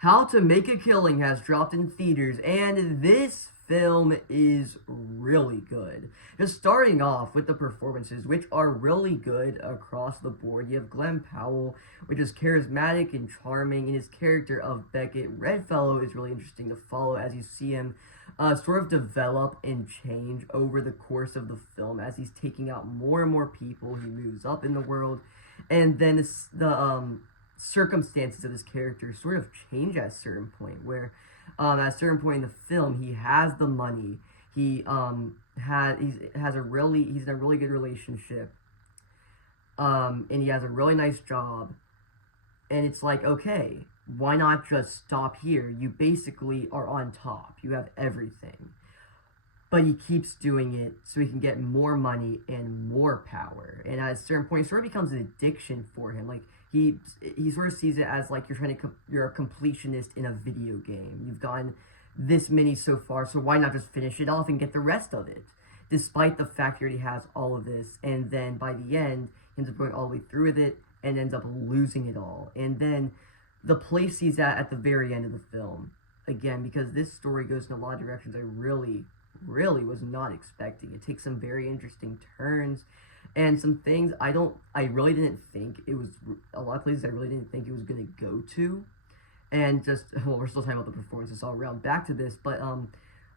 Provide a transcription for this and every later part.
How to Make a Killing has dropped in theaters, and this film is really good. Just starting off with the performances, which are really good across the board. You have Glenn Powell, which is charismatic and charming, and his character of Beckett Redfellow is really interesting to follow as you see him sort of develop and change over the course of the film as he's taking out more and more people. He moves up in the world, and then the circumstances of his character sort of change at a certain point where at a certain point in the film he has the money, he's in a really good relationship, and he has a really nice job, and it's like, okay, why not just stop here? You basically are on top, you have everything, but he keeps doing it so he can get more money and more power. And at a certain point, it sort of becomes an addiction for him. Like he sort of sees it as like you're a completionist in a video game. You've gotten this many so far, so why not just finish it off and get the rest of it? Despite the fact he already has all of this, and then by the end, he ends up going all the way through with it and ends up losing it all. And then the place he's at the very end of the film, again, because this story goes in a lot of directions I really was not expecting. It takes some very interesting turns and some things I really didn't think it was, a lot of places I really didn't think it was going to go to. And just, well, we're still talking about the performances, so I'll round back to this, but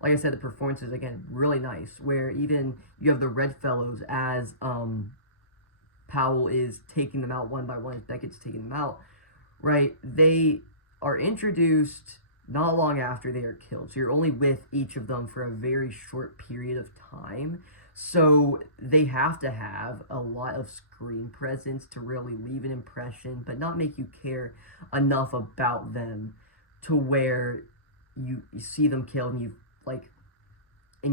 like I said, the performances, again, really nice, where even you have the Redfellows as Powell is taking them out one by one, as Beckett's taking them out, right? They are introduced not long after they are killed. So you're only with each of them for a very short period of time. So they have to have a lot of screen presence to really leave an impression, but not make you care enough about them to where you see them killed and you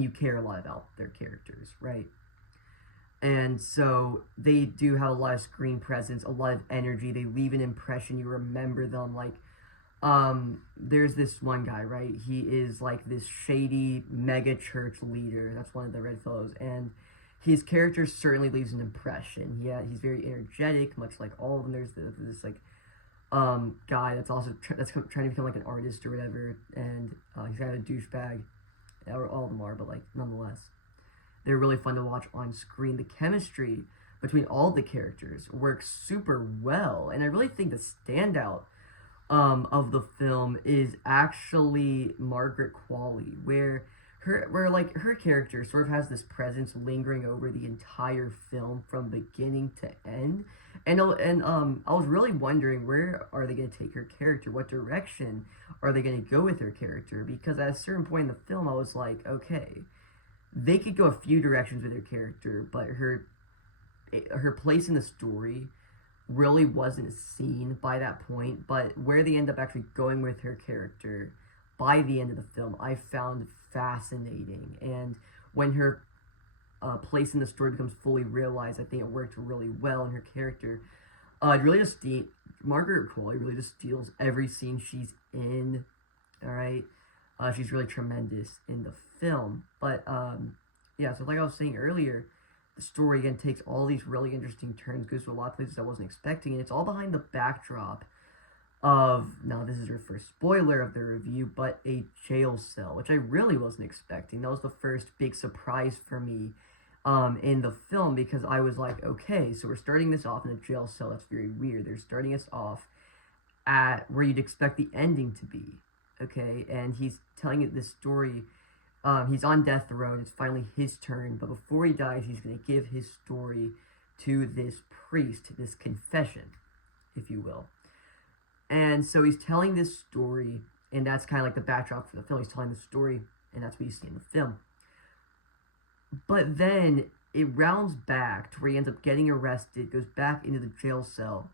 care a lot about their characters, right? And so they do have a lot of screen presence, a lot of energy. They leave an impression. You remember them. Like, there's this one guy, right? He is like this shady mega church leader. That's one of the Redfellows, and his character certainly leaves an impression. Yeah, he's very energetic, much like all of them. There's this like guy that's also trying to become like an artist or whatever, and he's kind of a douchebag. All of them are, but like nonetheless, they're really fun to watch on screen. The chemistry between all the characters works super well, and I really think the standout of the film is actually Margaret Qualley, where her character sort of has this presence lingering over the entire film from beginning to end, and I was really wondering, where are they going to take her character? What direction are they going to go with her character? Because at a certain point in the film, I was like, okay, they could go a few directions with her character, but her place in the story really wasn't seen by that point. But where they end up actually going with her character by the end of the film, I found fascinating. And when her place in the story becomes fully realized, I think it worked really well. And her character, Margaret Qualley really just steals every scene she's in. All right, she's really tremendous in the film. But yeah, so like I was saying earlier, the story again takes all these really interesting turns, goes to a lot of places I wasn't expecting, and it's all behind the backdrop of, now this is your first spoiler of the review, but a jail cell, which I really wasn't expecting. That was the first big surprise for me in the film, because I was like, okay, so we're starting this off in a jail cell. That's very weird. They're starting us off at where you'd expect the ending to be, okay? And he's telling it this story. He's on death row, and it's finally his turn, but before he dies, he's going to give his story to this priest, this confession, if you will. And so he's telling this story, and that's kind of like the backdrop for the film. He's telling the story, and that's what you see in the film. But then it rounds back to where he ends up getting arrested, goes back into the jail cell,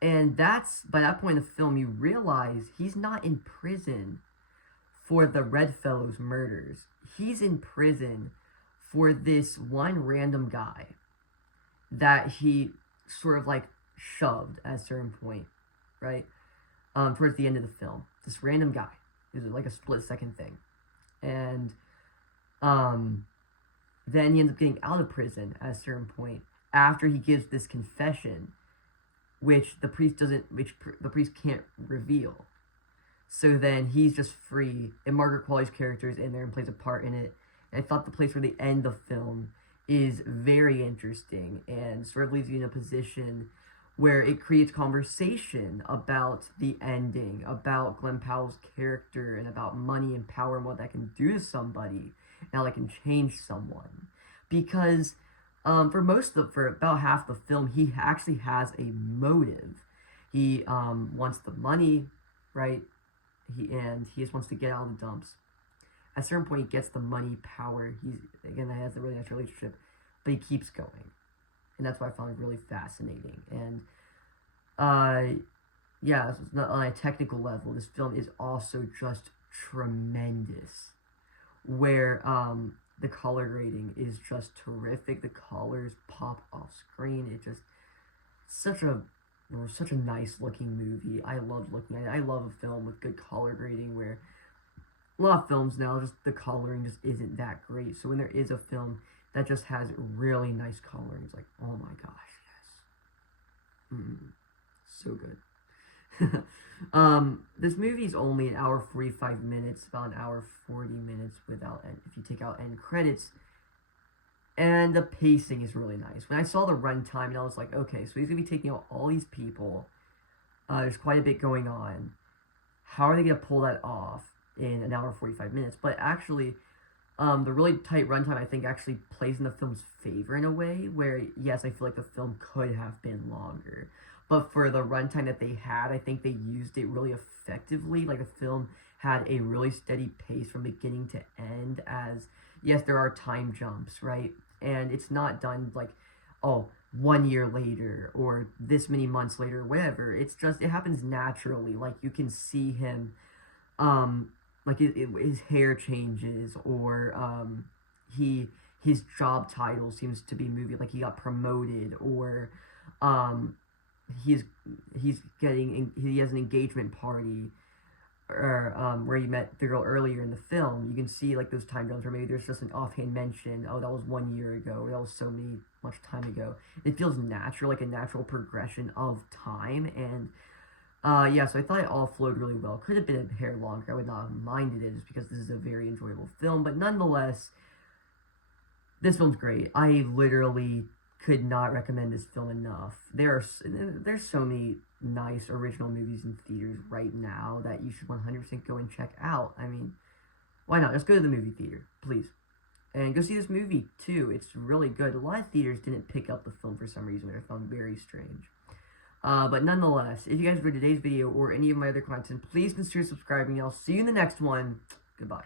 and that's, by that point in the film, you realize he's not in prison for the Redfellows murders. He's in prison for this one random guy that he sort of like shoved at a certain point, right? Towards the end of the film. This random guy. It was like a split-second thing. And then he ends up getting out of prison at a certain point after he gives this confession, which the priest can't reveal. So then he's just free, and Margaret Qualley's character is in there and plays a part in it. And I thought the place where they end the film is very interesting and sort of leaves you in a position where it creates conversation about the ending, about Glen Powell's character, and about money and power and what that can do to somebody, and how that can change someone. Because for about half the film, he actually has a motive. He wants the money, right? He just wants to get out of the dumps. At a certain point, he gets the money, power. He has a really nice relationship, but he keeps going, and that's why I found it really fascinating. And yeah, on a technical level, this film is also just tremendous. Where the color grading is just terrific. The colors pop off screen. It just such a nice looking movie. I love looking at it. I love a film with good color grading where a lot of films now, just the coloring just isn't that great. So when there is a film that just has really nice coloring, it's like, oh my gosh, yes. So good. This movie is only an hour 45 minutes, about an hour 40 minutes if you take out end credits. And the pacing is really nice. When I saw the runtime, I was like, okay, so he's going to be taking out all these people. There's quite a bit going on. How are they going to pull that off in an hour 45 minutes? But actually, the really tight runtime, I think, actually plays in the film's favor in a way where, yes, I feel like the film could have been longer. But for the runtime that they had, I think they used it really effectively. Like, the film had a really steady pace from beginning to end as, yes, there are time jumps, right? And it's not done like, oh, 1 year later or this many months later, whatever. It's just, it happens naturally. Like, you can see him, like, his hair changes, or his job title seems to be moving, like he got promoted, or he has an engagement party, or where you met the girl earlier in the film. You can see like those time jumps, or maybe there's just an offhand mention, oh, that was 1 year ago, or that was much time ago. It feels natural, like a natural progression of time. And yeah, so I thought it all flowed really well. Could have been a hair longer, I would not have minded it, just because this is a very enjoyable film. But nonetheless, this film's great. I literally could not recommend this film enough. There's so many nice original movies in theaters right now that you should 100% go and check out. I mean, why not? Just go to the movie theater, please. And go see this movie, too. It's really good. A lot of theaters didn't pick up the film for some reason, which I found very strange. But nonetheless, if you guys enjoyed today's video or any of my other content, please consider subscribing. I'll see you in the next one. Goodbye.